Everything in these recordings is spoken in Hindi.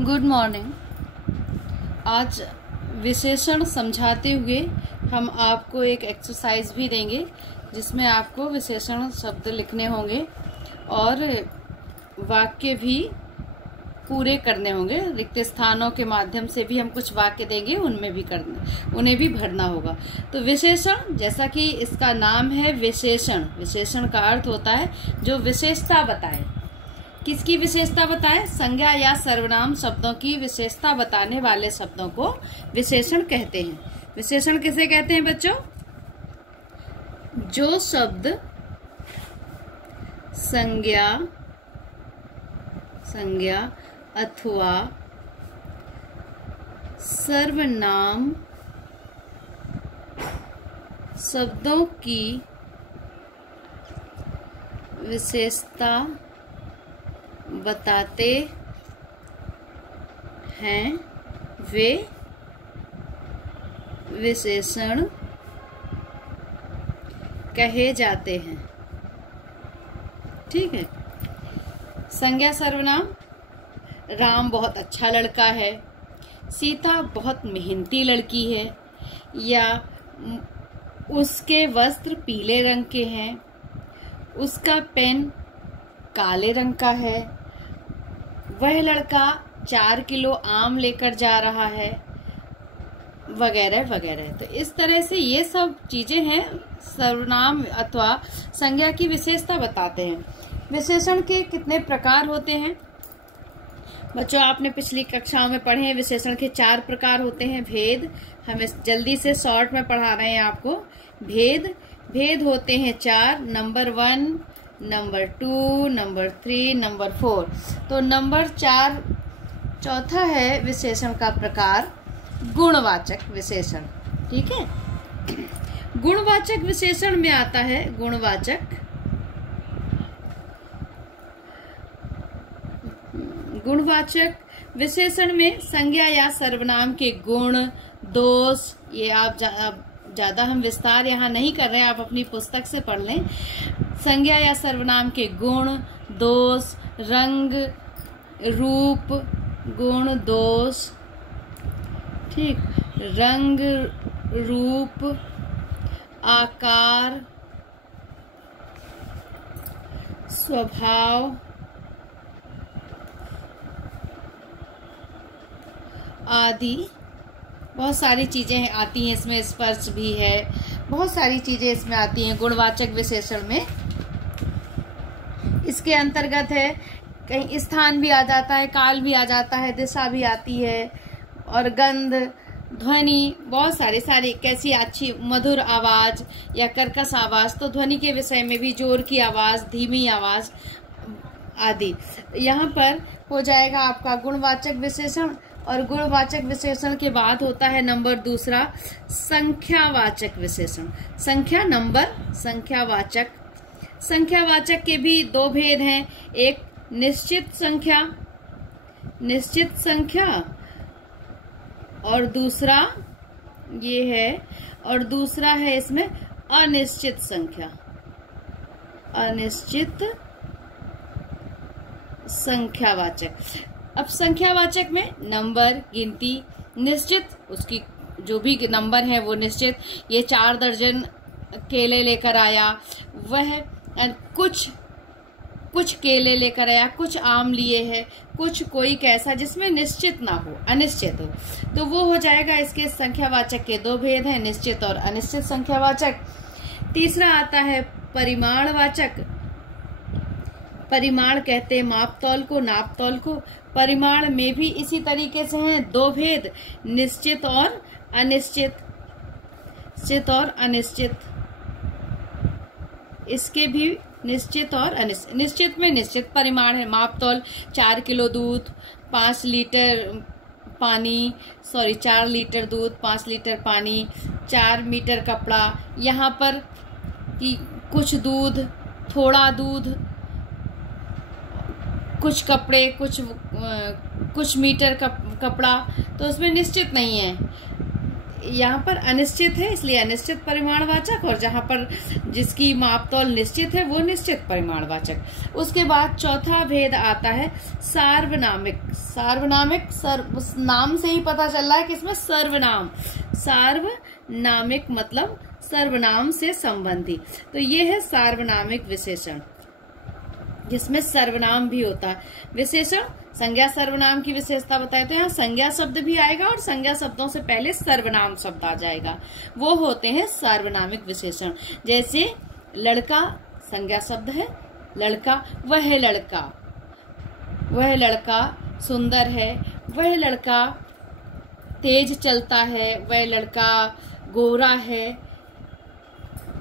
Good morning. आज विशेषण समझाते हुए हम आपको एक एक्सरसाइज भी देंगे जिसमें आपको विशेषण शब्द लिखने होंगे और वाक्य भी पूरे करने होंगे। रिक्त स्थानों के माध्यम से भी हम कुछ वाक्य देंगे, उन्हें भी भरना होगा। तो विशेषण, जैसा कि इसका नाम है विशेषण, विशेषण का अर्थ होता है जो विशेषता बताए। किसकी विशेषता बताए? संज्ञा या सर्वनाम शब्दों की विशेषता बताने वाले शब्दों को विशेषण कहते हैं। विशेषण किसे कहते हैं बच्चों? जो शब्द संज्ञा अथवा सर्वनाम शब्दों की विशेषता बताते हैं वे विशेषण कहे जाते हैं। ठीक है। संज्ञा सर्वनाम, राम बहुत अच्छा लड़का है, सीता बहुत मेहनती लड़की है, या उसके वस्त्र पीले रंग के हैं, उसका पेन काले रंग का है, वह लड़का 4 किलो आम लेकर जा रहा है, वगैरह वगैरह। तो इस तरह से ये सब चीजें हैं, सर्वनाम अथवा संज्ञा की विशेषता बताते हैं। विशेषण के कितने प्रकार होते हैं बच्चों? आपने पिछली कक्षाओं में पढ़े हैं। विशेषण के 4 प्रकार होते हैं। भेद, हम जल्दी से शॉर्ट में पढ़ा रहे हैं आपको। भेद होते हैं 4, नंबर 1, नंबर 2, नंबर 3, नंबर 4। तो नंबर 4 चौथा है विशेषण का प्रकार गुणवाचक विशेषण। ठीक है। गुणवाचक विशेषण में आता है गुणवाचक विशेषण में संज्ञा या सर्वनाम के गुण, दोष, ये आप ज्यादा हम विस्तार यहाँ नहीं कर रहे हैं, आप अपनी पुस्तक से पढ़ लें। संज्ञा या सर्वनाम के गुण, दोष, रंग, रूप, गुण, दोष, ठीक, रंग, रूप, आकार, स्वभाव आदि बहुत सारी चीजें आती हैं इसमें। स्पर्श भी है, बहुत सारी चीजें इसमें आती हैं गुणवाचक विशेषण में। इसके अंतर्गत है कहीं स्थान भी आ जाता है, काल भी आ जाता है, दिशा भी आती है, और गंध, ध्वनि, बहुत सारी कैसी अच्छी मधुर आवाज या कर्कश आवाज। तो ध्वनि के विषय में भी जोर की आवाज, धीमी आवाज आदि यहाँ पर हो जाएगा आपका गुणवाचक विशेषण। और गुणवाचक विशेषण के बाद होता है नंबर 2 संख्यावाचक विशेषण। संख्या, नंबर, संख्यावाचक। संख्यावाचक के भी 2 भेद हैं। एक निश्चित संख्या और दूसरा ये है, और दूसरा है इसमें अनिश्चित संख्या, अनिश्चित संख्यावाचक। अब संख्यावाचक में नंबर, गिनती, निश्चित, उसकी जो भी नंबर है वो निश्चित। ये 4 दर्जन केले लेकर आया, वह कुछ केले लेकर आया, कुछ आम लिए हैं, कोई कैसा जिसमें निश्चित ना हो, अनिश्चित हो, तो वो हो जाएगा। इसके संख्यावाचक के 2 भेद हैं, निश्चित और अनिश्चित संख्यावाचक। तीसरा आता है परिमाणवाचक। परिमाण कहते हैं मापतौल को, नापतौल को। परिमाण में भी इसी तरीके से हैं 2 भेद, निश्चित और अनिश्चित, इसके भी निश्चित और अनिश्चित। निश्चित में निश्चित परिमाण है, मापतौल 4 किलो दूध, 5 लीटर पानी, 4 लीटर दूध, 5 लीटर पानी, 4 मीटर कपड़ा। यहाँ पर कि कुछ दूध, थोड़ा दूध, कुछ कपड़े, कुछ मीटर कपड़ा, तो उसमें निश्चित नहीं है। यहाँ पर अनिश्चित है इसलिए अनिश्चित परिमाणवाचक, और जहाँ पर जिसकी मापतौल निश्चित है वो निश्चित परिमाणवाचक। उसके बाद चौथा भेद आता है सार्वनामिक। सार्वनामिक नाम से ही पता चल रहा है कि इसमें सर्वनाम, सार्वनामिक मतलब सर्वनाम से संबंधी। तो ये है सार्वनामिक विशेषण जिसमें सर्वनाम भी होता है। विशेषण संज्ञा सर्वनाम की विशेषता बताए तो यहाँ संज्ञा शब्द भी आएगा और संज्ञा शब्दों से पहले सर्वनाम शब्द आ जाएगा, वो होते हैं सार्वनामिक विशेषण। जैसे लड़का संज्ञा शब्द है, लड़का, वह लड़का, वह लड़का सुंदर है, वह लड़का तेज चलता है, वह लड़का गोरा है,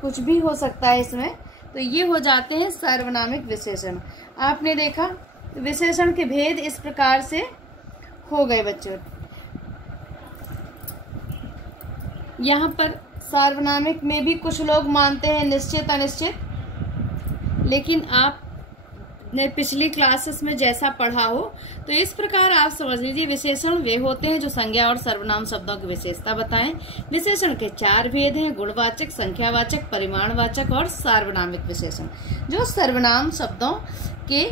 कुछ भी हो सकता है इसमें। तो ये हो जाते हैं सार्वनामिक विशेषण। आपने देखा विशेषण के भेद इस प्रकार से हो गए बच्चों। यहाँ पर सार्वनामिक में भी कुछ लोग मानते हैं निश्चित अनिश्चित, लेकिन आपने पिछली क्लासेस में जैसा पढ़ा हो तो इस प्रकार आप समझ लीजिए विशेषण वे होते हैं जो संज्ञा और सर्वनाम शब्दों की विशेषता बताएं। विशेषण के 4 भेद हैं, गुणवाचक, संख्यावाचक, परिमाणवाचक और सार्वनामिक विशेषण, जो सर्वनाम शब्दों के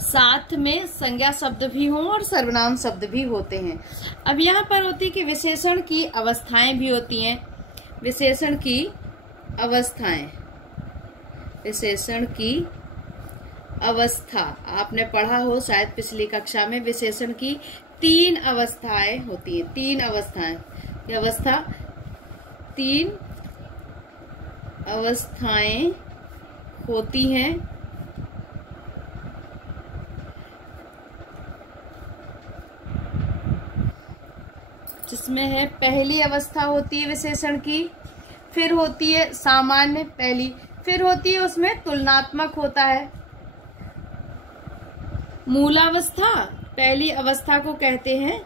साथ में संज्ञा शब्द भी हों और सर्वनाम शब्द भी होते हैं। अब यहाँ पर होती है कि विशेषण की अवस्थाएं भी होती हैं। विशेषण की अवस्थाएं, विशेषण की अवस्था आपने पढ़ा हो शायद पिछली कक्षा में। विशेषण की 3 अवस्थाएं होती हैं, 3 अवस्थाएं। अवस्था 3 अवस्थाएं होती हैं, जिसमें है पहली अवस्था होती है विशेषण की, फिर होती है सामान्य पहली, फिर होती है उसमें तुलनात्मक होता है मूलावस्था। पहली अवस्था को कहते हैं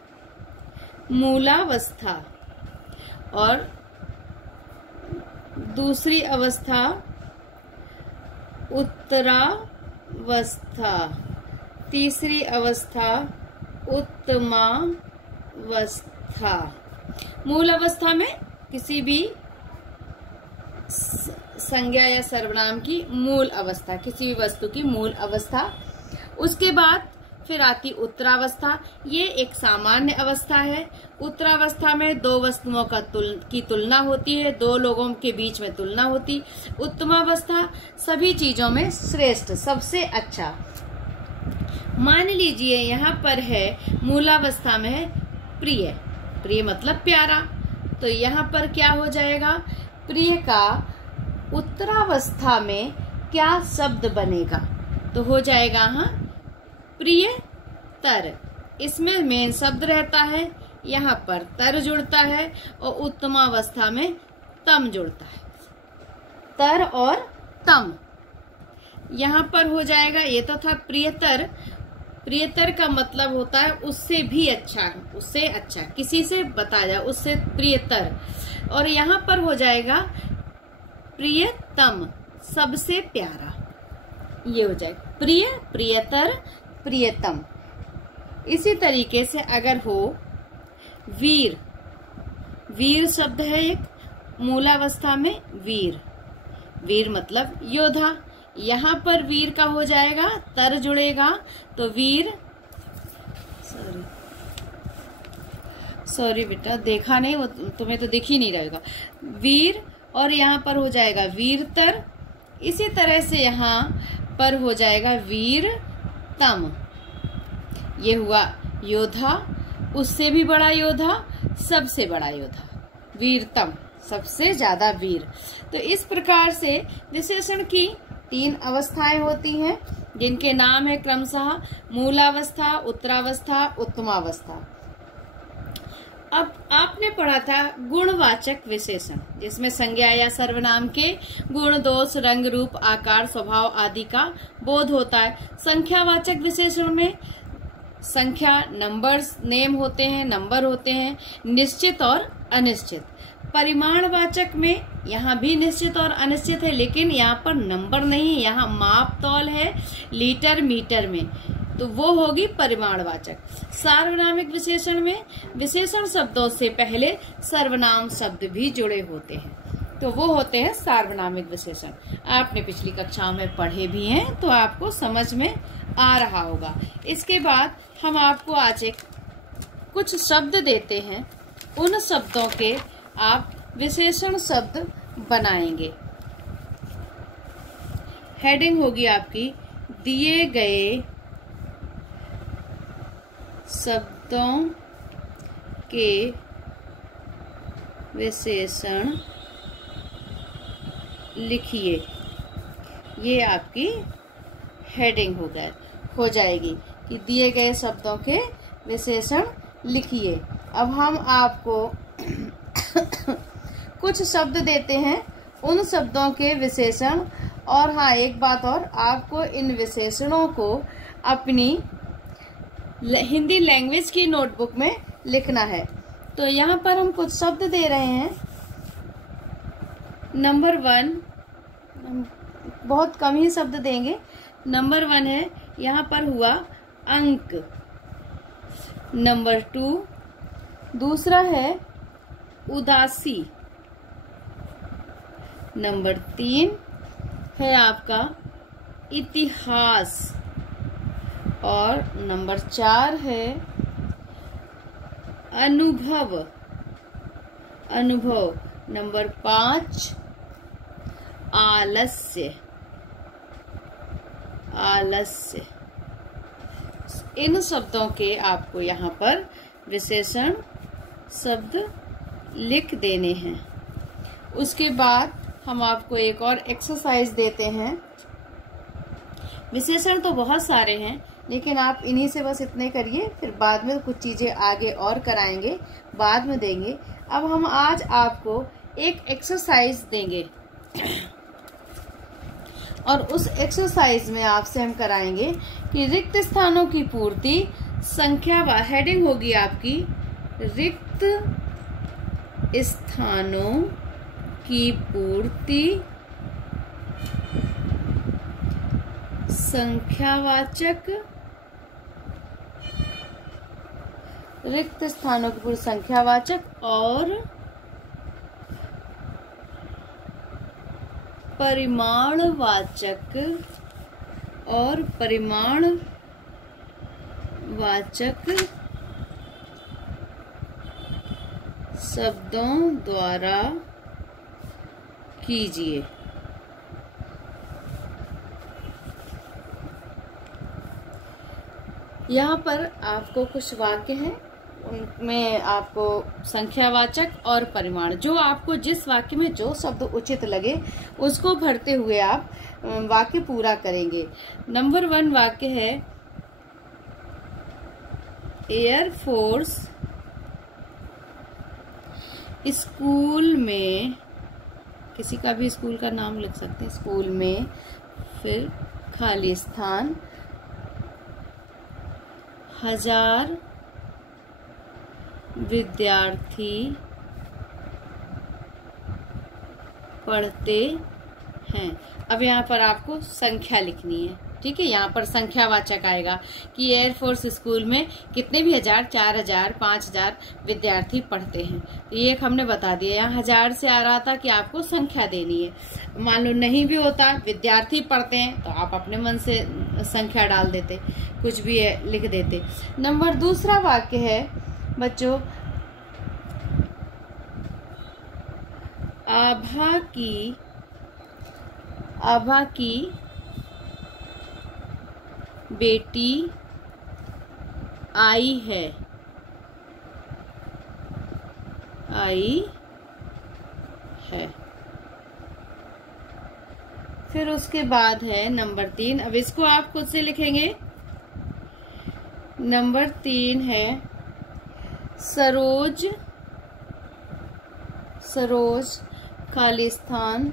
मूलावस्था और दूसरी अवस्था उत्तरावस्था, तीसरी अवस्था उत्तमावस्था। मूल अवस्था में किसी भी संज्ञा या सर्वनाम की मूल अवस्था, किसी भी वस्तु की मूल अवस्था। उसके बाद फिर आती उत्तरावस्था, ये एक सामान्य अवस्था है। उत्तरावस्था में 2 वस्तुओं की तुलना होती है, 2 लोगों के बीच में तुलना होती। उत्तमावस्था सभी चीजों में श्रेष्ठ, सबसे अच्छा। मान लीजिए यहाँ पर है मूलावस्था में है प्रिय, प्रिय मतलब प्यारा, तो यहाँ पर क्या हो जाएगा, प्रिय का उत्तरावस्था में क्या शब्द बनेगा, तो हो जाएगा हाँ प्रियतर। इसमें मेन शब्द रहता है, यहाँ पर तर जुड़ता है और उत्तमावस्था में तम जुड़ता है, तर और तम। यहाँ पर हो जाएगा, ये तो था प्रियतर, प्रियतर का मतलब होता है उससे भी अच्छा, उससे अच्छा, किसी से बताया जाए उससे प्रियतर। और यहाँ पर हो जाएगा प्रियतम, सबसे प्यारा, ये हो जाएगा प्रिय, प्रियतर, प्रियतम। इसी तरीके से अगर हो वीर, वीर शब्द है एक मूलावस्था में वीर, वीर मतलब योद्धा, यहाँ पर वीर का हो जाएगा तर जुड़ेगा तो वीर, सॉरी बेटा देखा नहीं, वो तुम्हें तो दिख ही नहीं रहेगा, वीर, और यहाँ पर हो जाएगा वीरतर। इसी तरह से यहाँ पर हो जाएगा वीरतम, ये हुआ योद्धा, उससे भी बड़ा योद्धा, सबसे बड़ा योद्धा, वीरतम, सबसे ज्यादा वीर। तो इस प्रकार से विशेषण की 3 अवस्थाएं होती हैं, जिनके नाम है क्रमशः मूलावस्था, उत्तरावस्था, उत्तमावस्था। अब आपने पढ़ा था गुणवाचक विशेषण, जिसमें संज्ञा या सर्वनाम के गुण, दोष, रंग, रूप, आकार, स्वभाव आदि का बोध होता है। संख्यावाचक विशेषण में संख्या, नंबर्स, नेम होते हैं, नंबर होते हैं, निश्चित और अनिश्चित। परिमाणवाचक में यहाँ भी निश्चित और अनिश्चित है, लेकिन यहाँ पर नंबर नहीं है, यहाँ माप तौल है लीटर मीटर में। तो वो होगी परिमाणवाचक। सार्वनामिक विशेषण में विशेषण शब्दों से पहले सर्वनाम शब्द भी जुड़े होते हैं, तो वो होते हैं सार्वनामिक विशेषण। आपने पिछली कक्षाओं में पढ़े भी हैं, तो आपको समझ में आ रहा होगा। इसके बाद हम आपको आज एक कुछ शब्द देते हैं, उन शब्दों के आप विशेषण शब्द बनाएंगे। हेडिंग होगी आपकी दिए गए शब्दों के विशेषण लिखिए। ये आपकी हेडिंग हो जाएगी कि दिए गए शब्दों के विशेषण लिखिए। अब हम आपको कुछ शब्द देते हैं, उन शब्दों के विशेषण। और हाँ, एक बात और, आपको इन विशेषणों को अपनी हिंदी लैंग्वेज की नोटबुक में लिखना है। तो यहाँ पर हम कुछ शब्द दे रहे हैं। नंबर 1, बहुत कम ही शब्द देंगे। नंबर 1 है, यहाँ पर हुआ अंक। नंबर 2, दूसरा है उदासी। नंबर 3 है आपका इतिहास। और नंबर 4 है अनुभव। नंबर 5 आलस्य। इन शब्दों के आपको यहाँ पर विशेषण शब्द लिख देने हैं। उसके बाद हम आपको एक और एक्सरसाइज देते हैं। विशेषण तो बहुत सारे हैं, लेकिन आप इन्हीं से बस इतने करिए, फिर बाद में कुछ चीजें आगे और कराएंगे, बाद में देंगे। अब हम आज आपको एक एक्सरसाइज देंगे और उस एक्सरसाइज में आपसे हम कराएंगे कि रिक्त स्थानों की पूर्ति संख्या। हेडिंग होगी आपकी रिक्त स्थानों की पूर्ति संख्यावाचक। रिक्त स्थानों की पूर्ति संख्यावाचक और परिमाणवाचक शब्दों द्वारा कीजिए। यहाँ पर आपको कुछ वाक्य हैं, उनमें आपको संख्यावाचक और परिमाण, जो आपको जिस वाक्य में जो शब्द उचित लगे उसको भरते हुए आप वाक्य पूरा करेंगे। नंबर 1 वाक्य है एयरफोर्स स्कूल में। किसी का भी स्कूल का नाम लिख सकते हैं। स्कूल में, फिर खाली स्थान, 1000 विद्यार्थी पढ़ते हैं। अब यहाँ पर आपको संख्या लिखनी है, ठीक है। यहाँ पर संख्यावाचक आएगा कि एयरफोर्स स्कूल में कितने भी 1000, 4000, 5000 विद्यार्थी पढ़ते हैं। ये एक हमने बता दिया। यहाँ 1000 से आ रहा था कि आपको संख्या देनी है। मान लो नहीं भी होता, विद्यार्थी पढ़ते हैं, तो आप अपने मन से संख्या डाल देते, कुछ भी लिख देते। नंबर 2 वाक्य है बच्चों, आभा की बेटी आई है। फिर उसके बाद है नंबर 3। अब इसको आप खुद से लिखेंगे। नंबर 3 है सरोज खाली स्थान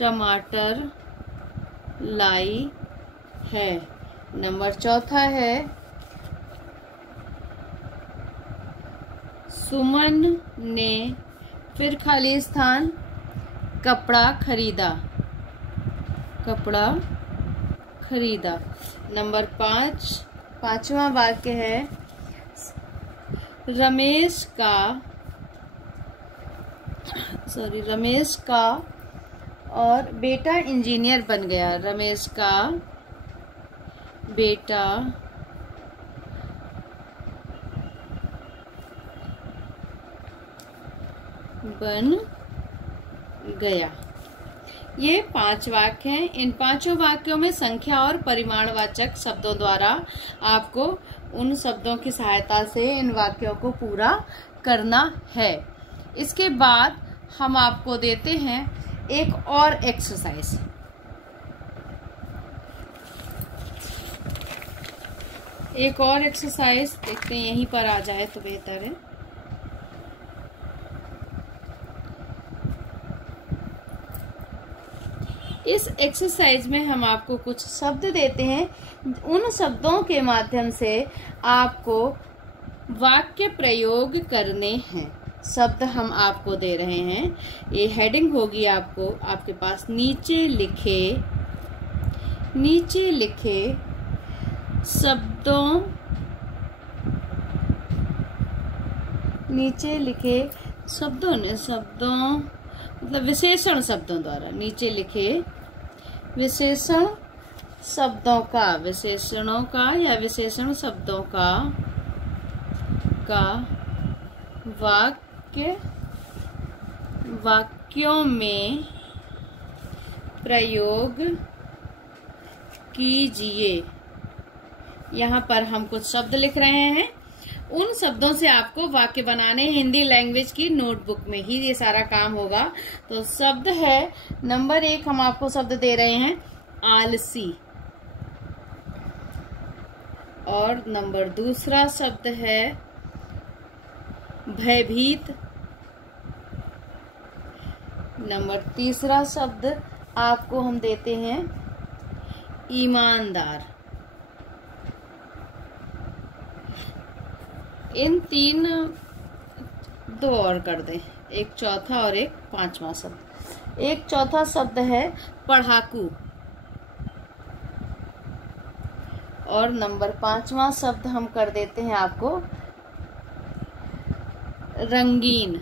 टमाटर लाई है। नंबर 4 है सुमन ने, फिर खाली स्थान, कपड़ा खरीदा। नंबर 5, पांचवा वाक्य है रमेश का और बेटा इंजीनियर बन गया। रमेश का बेटा बन गया। ये 5 वाक्य हैं। इन 5 वाक्यों में संख्या और परिमाणवाचक शब्दों द्वारा आपको उन शब्दों की सहायता से इन वाक्यों को पूरा करना है। इसके बाद हम आपको देते हैं एक और एक्सरसाइज। एक और एक्सरसाइज देखते हैं, यहीं पर आ जाए तो बेहतर है। इस एक्सरसाइज में हम आपको कुछ शब्द देते हैं। उन शब्दों के माध्यम से आपको वाक्य प्रयोग करने हैं। शब्द हम आपको दे रहे हैं। ये हेडिंग होगी आपके पास नीचे लिखे शब्दों, मतलब विशेषण शब्दों द्वारा, नीचे लिखे विशेषण शब्दों का, विशेषणों का या विशेषण शब्दों का वाक्यों में प्रयोग कीजिए। यहाँ पर हम कुछ शब्द लिख रहे हैं। उन शब्दों से आपको वाक्य बनाने, हिंदी लैंग्वेज की नोटबुक में ही ये सारा काम होगा। तो शब्द है नंबर 1, हम आपको शब्द दे रहे हैं आलसी। और नंबर 2 शब्द है भयभीत। नंबर 3 शब्द आपको हम देते हैं ईमानदार। इन 3 2 और कर दें, एक चौथा और एक 5वां शब्द। एक चौथा शब्द है पढ़ाकू। और नंबर 5वां शब्द हम कर देते हैं आपको रंगीन।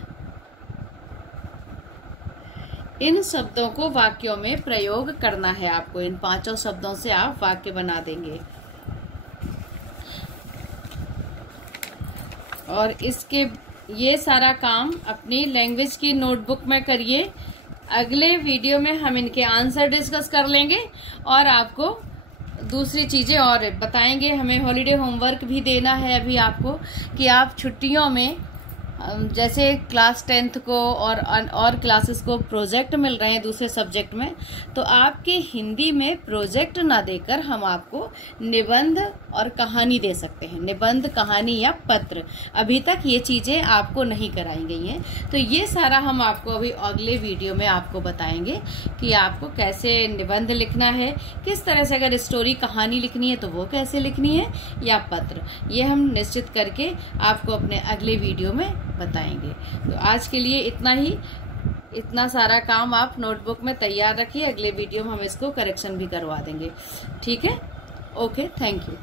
इन शब्दों को वाक्यों में प्रयोग करना है आपको। इन 5 शब्दों से आप वाक्य बना देंगे। और ये सारा काम अपनी लैंग्वेज की नोटबुक में करिए। अगले वीडियो में हम इनके आंसर डिस्कस कर लेंगे और आपको दूसरी चीजें और बताएंगे। हमें हॉलीडे होमवर्क भी देना है अभी आपको, कि आप छुट्टियों में जैसे क्लास 10th को और क्लासेस को प्रोजेक्ट मिल रहे हैं दूसरे सब्जेक्ट में, तो आपके हिंदी में प्रोजेक्ट ना देकर हम आपको निबंध और कहानी दे सकते हैं। निबंध, कहानी या पत्र। अभी तक ये चीजें आपको नहीं कराई गई हैं। तो ये सारा हम आपको अभी अगले वीडियो में आपको बताएंगे कि आपको कैसे निबंध लिखना है, किस तरह से अगर स्टोरी, कहानी लिखनी है तो वो कैसे लिखनी है, या पत्र। ये हम निश्चित करके आपको अपने अगले वीडियो में बताएंगे। तो आज के लिए इतना ही। इतना सारा काम आप नोटबुक में तैयार रखिए। अगले वीडियो में हम इसको करेक्शन भी करवा देंगे। ठीक है? Okay, thank you.